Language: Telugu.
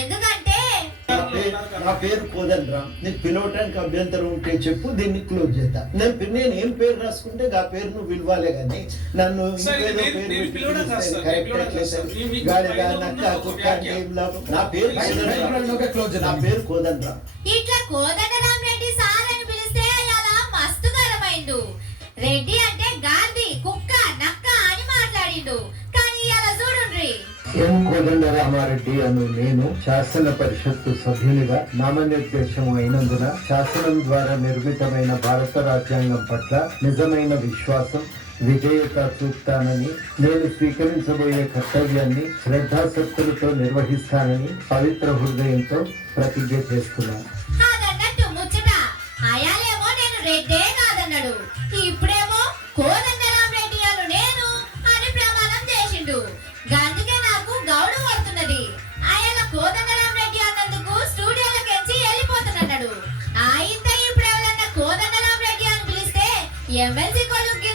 ఎందుకంటే నా పేరు కోదండరామ్. నీకు పిలవటానికి అభ్యంతరం ఉంటే చెప్పు, దీన్ని క్లోజ్ చేద్దాం. నేను ఏం పేరు రాసుకుంటే ఆ పేరు నువ్వు పిలవాలే కానీ నన్ను నా పేరు కోదండరామ్. ఇట్లా కోదండరామ్ రెడ్డి సార్ అని పిలిస్తే అలా మస్తు గరమైండు. రెడ్డి అంటే గాంధీ కుక్క నక్క అని మాట్లాడిండు. కానీ అలా చూడుండ్రి, ఎం కోదండరామారెడ్డి అను నేను శాసన పరిషత్తు సభ్యునిగా నామనిర్దేశం అయినందున శాసనం ద్వారా నిర్మితమైన భారత రాజ్యాంగం పట్ల నిజమైన విశ్వాసం విధేయత చూపుతానని, నేను స్వీకరించబోయే కర్తవ్యాన్ని శ్రద్ధాశక్తులతో నిర్వహిస్తానని పవిత్ర హృదయంతో ప్రతిజ్ఞ చేస్తున్నాను. అదన్నట్టు ముచ్చట అయాలేమో నేను రెడ్డే కాదన్నాడు, ఇప్పుడేమో కోదండరామ్ రెడ్డి అను నేను అని ప్రమాణం చేసిండు. అందుకే నాకు గౌడు పడుతున్నది. ఆయన కోదండరామ్ రెడ్డి అన్నందుకు స్టూడియోలకెంచి వెళ్ళిపోతున్నాడు. ఇంత ఇప్పుడు ఎవరన్నా కోదండరామ్ రెడ్డి అని పిలిస్తే ఎమ్మెల్సీ కొలుక్కి